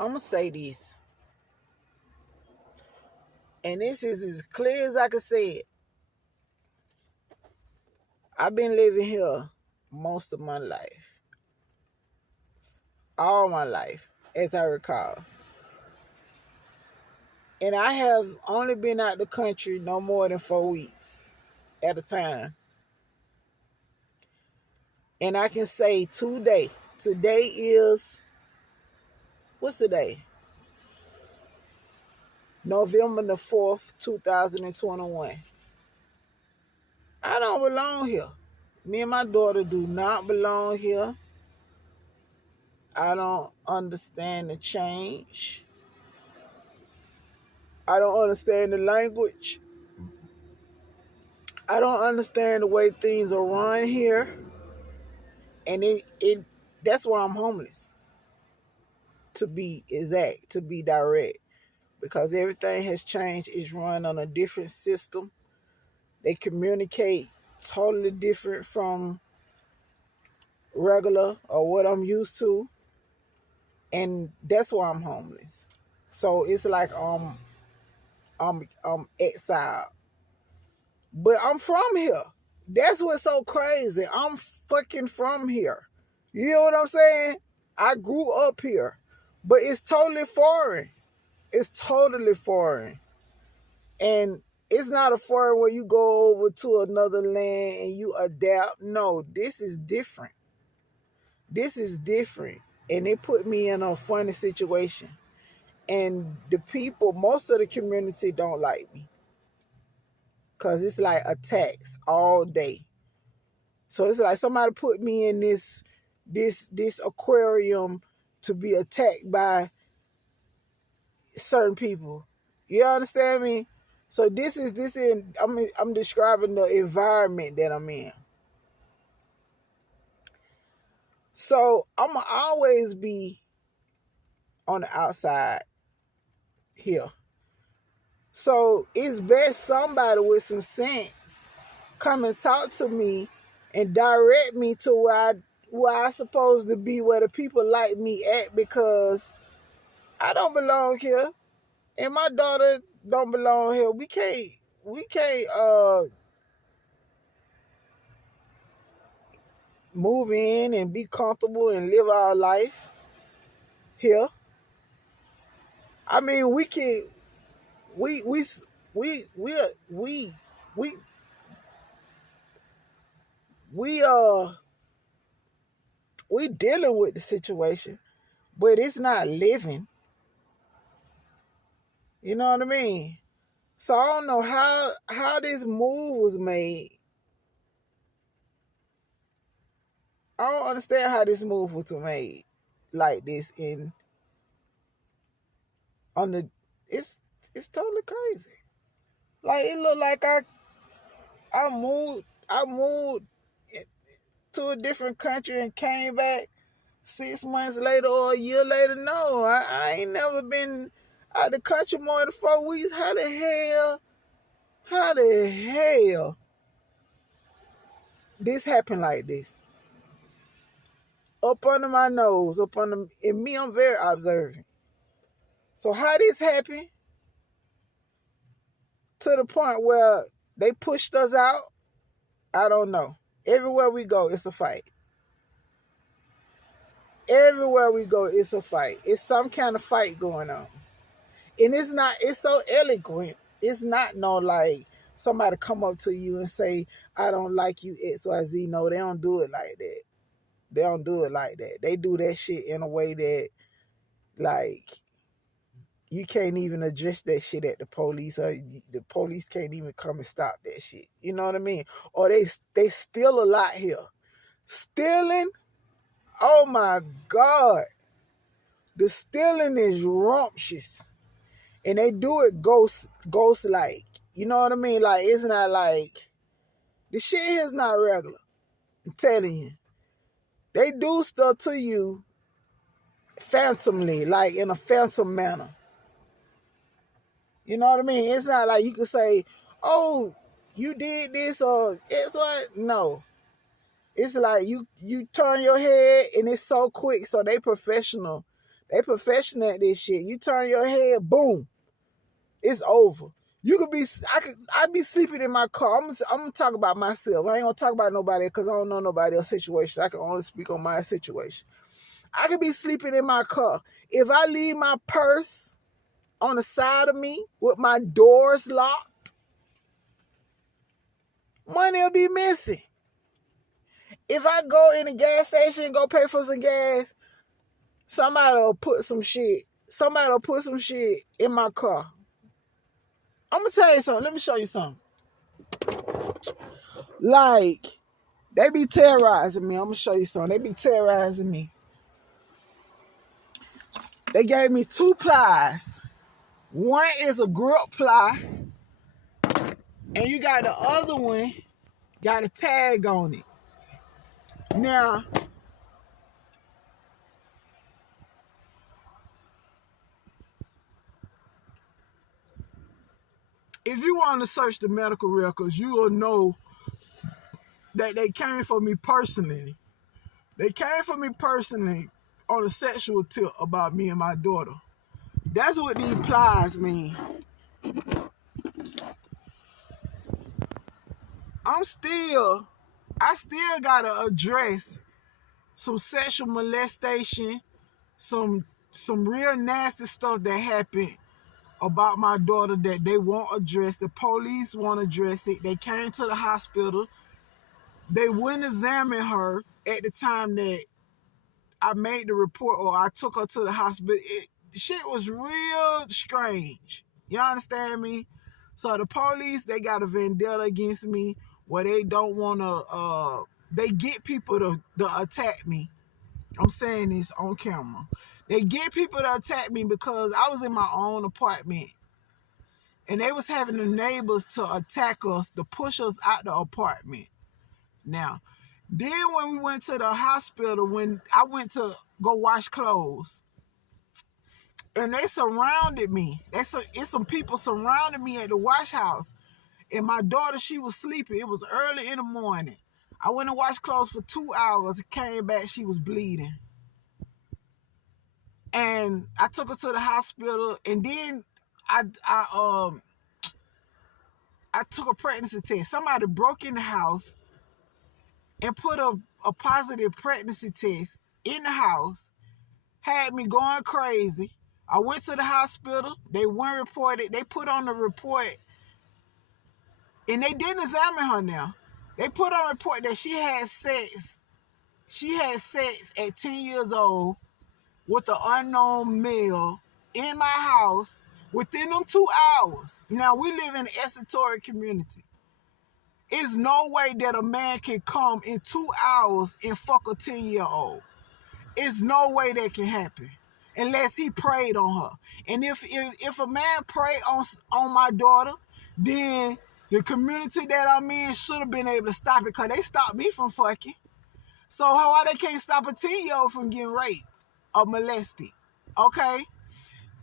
I'm going to say this. And this is as clear as I can say it. I've been living here most of my life. All my life, as I recall. And I have only been out the country no more than 4 weeks at a time. And I can say today is, what's the day? November the 4th, 2021. I don't belong here. Me and my daughter do not belong here. I don't understand the change. I don't understand the language. I don't understand the way things are run here. And that's why I'm homeless. To be exact, to be direct. Because everything has changed. It's run on a different system. They communicate totally different from regular or what I'm used to. And that's why I'm homeless. So it's like I'm exiled. But I'm from here. That's what's so crazy. I'm fucking from here. You know what I'm saying? I grew up here. But it's totally foreign. It's totally foreign. And it's not a foreign where you go over to another land and you adapt. No, this is different. This is different. And it put me in a funny situation. And the people, most of the community don't like me. Because it's like attacks all day. So it's like somebody put me in this aquarium to be attacked by certain people. You understand me? So I'm describing the environment that I'm in. So I'm going to always be on the outside here. So it's best somebody with some sense come and talk to me and direct me to where I supposed to be, where the people like me at, because I don't belong here. And my daughter don't belong here. We can't move in and be comfortable and live our life here. I mean, we can we dealing with the situation, but it's not living. You know what I mean? So I don't know how this move was made. I don't understand how this move was made like this it's totally crazy. Like it looked like I moved to a different country and came back 6 months later or a year later. No, I ain't never been out of the country more than 4 weeks. How the hell this happened like this? Up under my nose, and me, I'm very observant. So how this happened to the point where they pushed us out, I don't know. Everywhere we go, it's a fight. Everywhere we go, it's a fight. It's some kind of fight going on. And it's so eloquent. It's not no like somebody come up to you and say, I don't like you, XYZ. No, they don't do it like that. They don't do it like that. They do that shit in a way that, like, you can't even address that shit at the police, or the police can't even come and stop that shit. You know what I mean? Or they steal a lot here. Stealing, oh my God. The stealing is rumptious. And they do it ghost-like. You know what I mean? Like, it's not like, the shit here is not regular. I'm telling you. They do stuff to you phantomly, like in a phantom manner. You know what I mean? It's not like you can say, oh, you did this or it's what? No. It's like you turn your head and it's so quick. So they professional. They professional at this shit. You turn your head, boom, it's over. You could be, I'd be sleeping in my car. I'm gonna talk about myself. I ain't gonna talk about nobody because I don't know nobody else's situation. I can only speak on my situation. I could be sleeping in my car. If I leave my purse on the side of me with my doors locked, money will be missing. If I go in a gas station and go pay for some gas, somebody will put some shit in my car. I'm gonna tell you something. Let me show you something. Like, they be terrorizing me. I'm gonna show you something. They be terrorizing me. They gave me 2 plies. One is a grip ply, and you got the other one, got a tag on it. Now, if you want to search the medical records, you will know that they came for me personally. They came for me personally on a sexual tip about me and my daughter. That's what these plies mean. I still gotta address some sexual molestation, some real nasty stuff that happened about my daughter that they won't address. The police won't address it. They came to the hospital. They wouldn't examine her at the time that I made the report or I took her to the hospital. Shit was real strange. You understand me? So the police, they got a vendetta against me where they don't want to, they get people to attack me. I'm saying this on camera. They get people to attack me because I was in my own apartment and they was having the neighbors to attack us, to push us out the apartment. Now, then when we went to the hospital, when I went to go wash clothes, and they surrounded me. It's some people surrounded me at the wash house. And my daughter, she was sleeping. It was early in the morning. I went and washed clothes for 2 hours. Came back, she was bleeding. And I took her to the hospital. And then I took a pregnancy test. Somebody broke in the house and put a positive pregnancy test in the house. Had me going crazy. I went to the hospital. They weren't reported. They put on the report, and they didn't examine her now. They put on a report that she had sex. She had sex at 10 years old with an unknown male in my house within them 2 hours. Now, we live in an esoteric community. There's no way that a man can come in 2 hours and fuck a 10-year-old. It's no way that can happen unless he prayed on her. And if a man prayed on my daughter, then the community that I'm in should have been able to stop it because they stopped me from fucking. So how they can't stop a 10-year-old from getting raped or molested? Okay.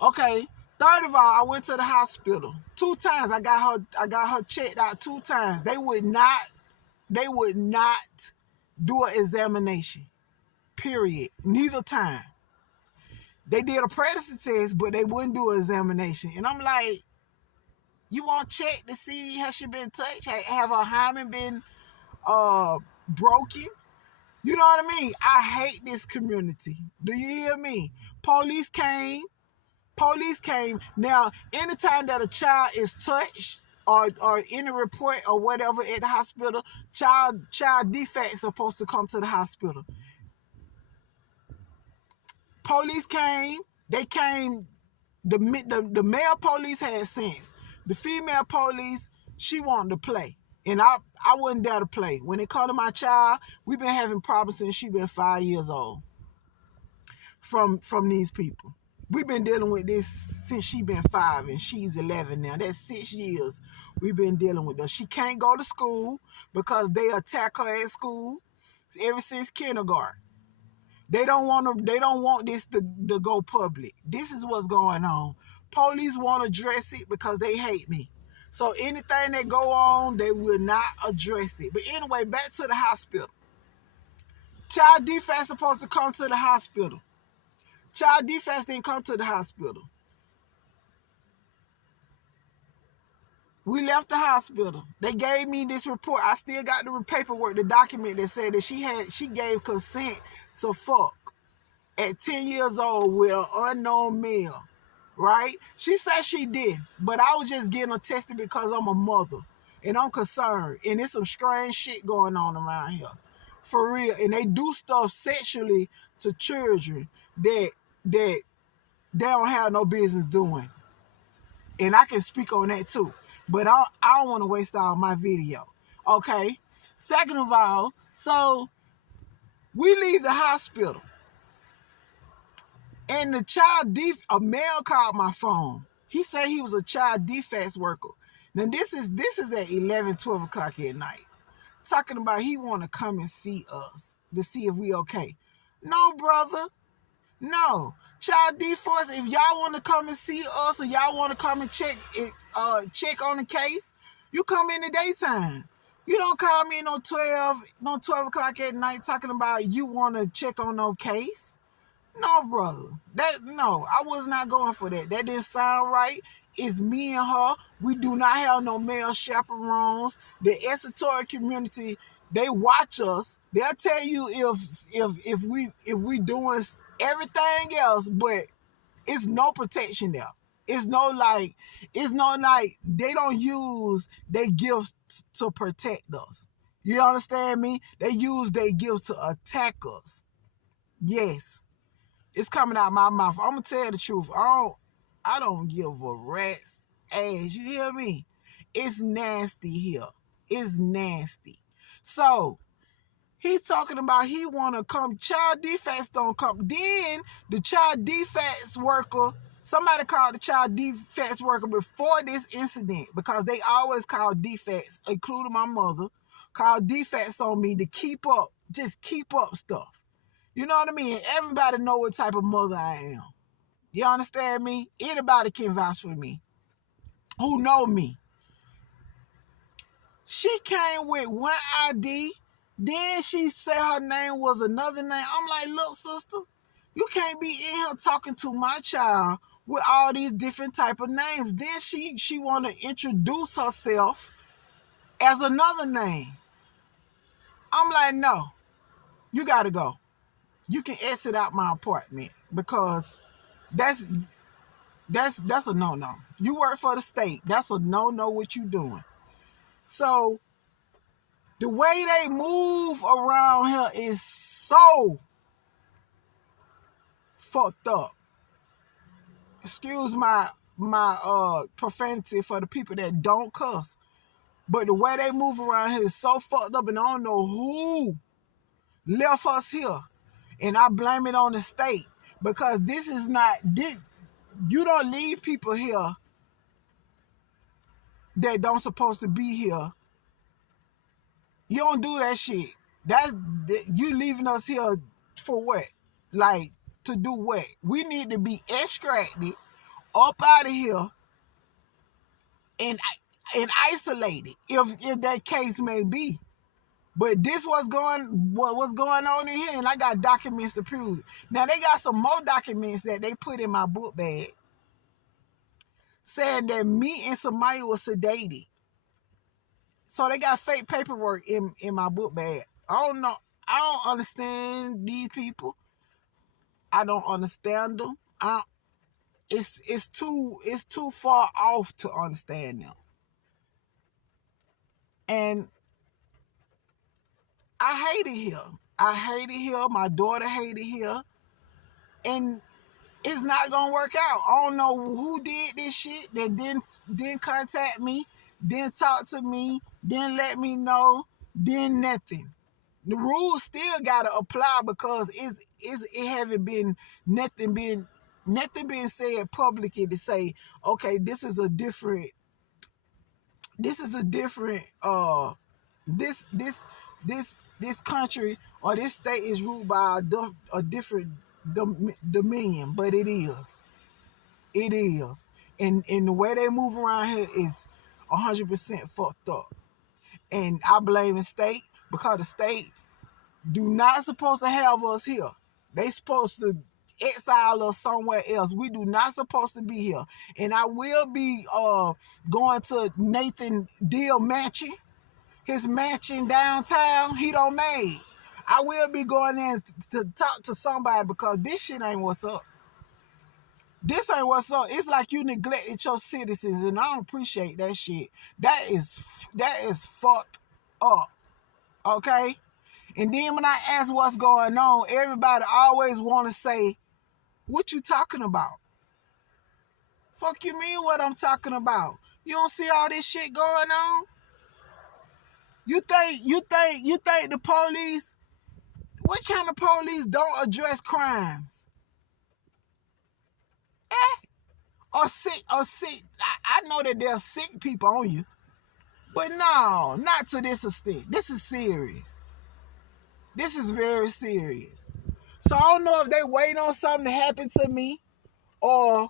Third of all, I went to the hospital 2 times. I got her checked out 2 times. They would not do an examination. Period. Neither time. They did a pregnancy test, but they wouldn't do an examination. And I'm like, you want to check to see has she been touched? Have her hymen been broken? You know what I mean? I hate this community. Do you hear me? Police came. Now, anytime that a child is touched or in a report or whatever at the hospital, child defect is supposed to come to the hospital. Police came. They came. The male police had sense. The female police, she wanted to play. And I wouldn't dare to play. When it comes to my child, we've been having problems since she's been 5 years old. From these people. We've been dealing with this since she's been 5 and she's 11 now. That's 6 years we've been dealing with her. She can't go to school because they attack her at school ever since kindergarten. They don't want this to go public. This is what's going on. Police won't address it because they hate me. So anything that go on, they will not address it. But anyway, back to the hospital. Child defense supposed to come to the hospital. Child defense didn't come to the hospital. We left the hospital. They gave me this report. I still got the paperwork, the document that said that she gave consent to fuck at 10 years old with an unknown male, right? She said she did, but I was just getting her tested because I'm a mother and I'm concerned. And there's some strange shit going on around here, for real. And they do stuff sexually to children that they don't have no business doing. And I can speak on that too. But I don't want to waste all my video. Okay? Second of all, so we leave the hospital. And the a male called my phone. He said he was a child defense worker. Now this is at 11, 12 o'clock at night. Talking about he want to come and see us to see if we okay. No, brother. No. Child defense, if y'all want to come and see us or y'all want to come and check on the case, you come in the daytime. You don't call me no 12 o'clock at night talking about you want to check on no case. No, brother. I was not going for that. That didn't sound right. It's me and her. We do not have no male chaperones. The esoteric community, they watch us. They'll tell you if we doing everything else, but it's no protection there. It's no like they don't use their gifts to protect us. You understand me? They use their gifts to attack us. Yes. It's coming out my mouth. I'm gonna tell you the truth. I don't give a rat's ass. You hear me? It's nasty here. It's nasty. So he talking about he want to come. Child defense don't come. Then the child defense worker, somebody called the child defense worker before this incident, because they always call defense, including my mother, called defense on me to keep up, just keep up stuff. You know what I mean? Everybody know what type of mother I am. You understand me? Anybody can vouch for me who know me. She came with one ID. Then she said her name was another name. I'm like, look, sister, you can't be in here talking to my child with all these different type of names. Then she want to introduce herself as another name. I'm like, no, you got to go. You can exit out my apartment, because that's a no-no. You work for the state. That's a no-no what you doing. So the way they move around here is so fucked up. Excuse my profanity for the people that don't cuss. But the way they move around here is so fucked up, and I don't know who left us here. And I blame it on the state, because this is not this. You don't leave people here that don't supposed to be here. You don't do that shit. You leaving us here for what? Like, to do what? We need to be extracted up out of here and isolated, if that case may be. But this what's going on in here, and I got documents to prove it. Now they got some more documents that they put in my book bag, saying that me and Samaya was sedated. So they got fake paperwork in my book bag. I don't know. I don't understand these people. I don't understand them. It's too far off to understand them. And I hate it here. I hate it here. My daughter hate it here. And it's not gonna work out. I don't know who did this shit, that didn't contact me, didn't talk to me, didn't let me know, didn't nothing. The rules still gotta apply, because it haven't been nothing being said publicly to say, okay, this country or this state is ruled by a different dominion. But it is. And the way they move around here is 100% fucked up. And I blame the state, because the state do not supposed to have us here. They supposed to exile us somewhere else. We do not supposed to be here. And I will be going to Nathan Deal mansion, his mansion downtown, he don't made. I will be going in to talk to somebody because this shit ain't what's up. This ain't what's up. It's like you neglected your citizens, and I don't appreciate that shit. That is fucked up. Okay? And then when I ask what's going on, everybody always want to say, what you talking about? Fuck you mean what I'm talking about? You don't see all this shit going on? You think the police, what kind of police don't address crimes? Or sick. I know that there's sick people on you. But no, not to this extent. This is serious. This is very serious. So I don't know if they wait on something to happen to me or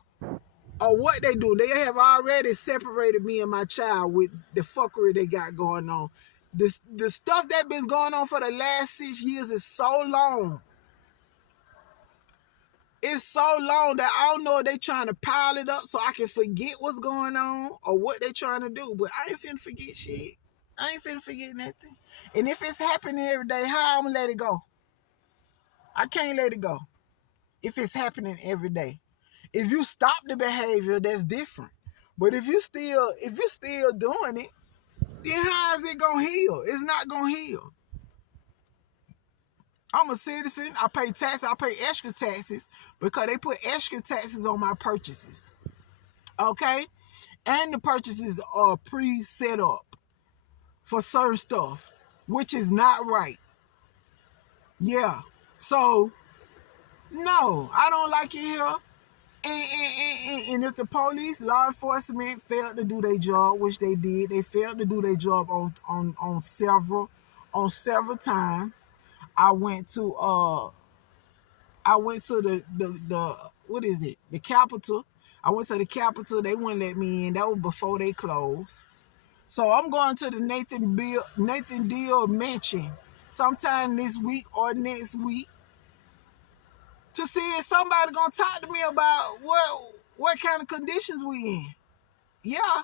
what they do. They have already separated me and my child with the fuckery they got going on. The stuff that been going on for the last 6 years is so long. It's so long that I don't know if they trying to pile it up so I can forget what's going on or what they trying to do. But I ain't finna forget shit. I ain't finna forget nothing. And if it's happening every day, how I'm gonna let it go? I can't let it go. If it's happening every day. If you stop the behavior, that's different. But if you still doing it, then how is it gonna heal? It's not gonna heal. I'm a citizen. I pay taxes. I pay extra taxes because they put extra taxes on my purchases. Okay? And the purchases are pre-set up for certain stuff, which is not right. Yeah. So, no, I don't like it here. And if the police, law enforcement failed to do their job, which they did, they failed to do their job on several times. I went to the what is it? The Capitol. I went to the Capitol. They wouldn't let me in. That was before they closed. So I'm going to the Nathan Deal mansion sometime this week or next week to see if somebody gonna talk to me about what kind of conditions we in. Yeah.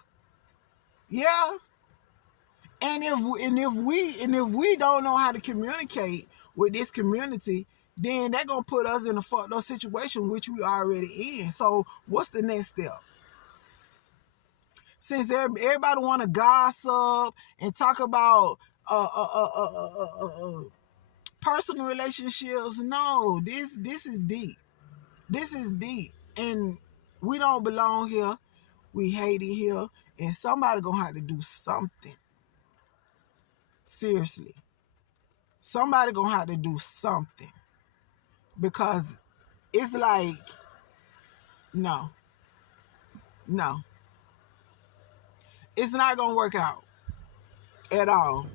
And if we don't know how to communicate with this community, then they're gonna put us in a fucked up situation which we already in. So what's the next step? Since everybody want to gossip and talk about personal relationships, no, this is deep. This is deep, and we don't belong here. We hate it here, and somebody gonna have to do something. Seriously, somebody gonna have to do something because it's like no, it's not gonna work out at all.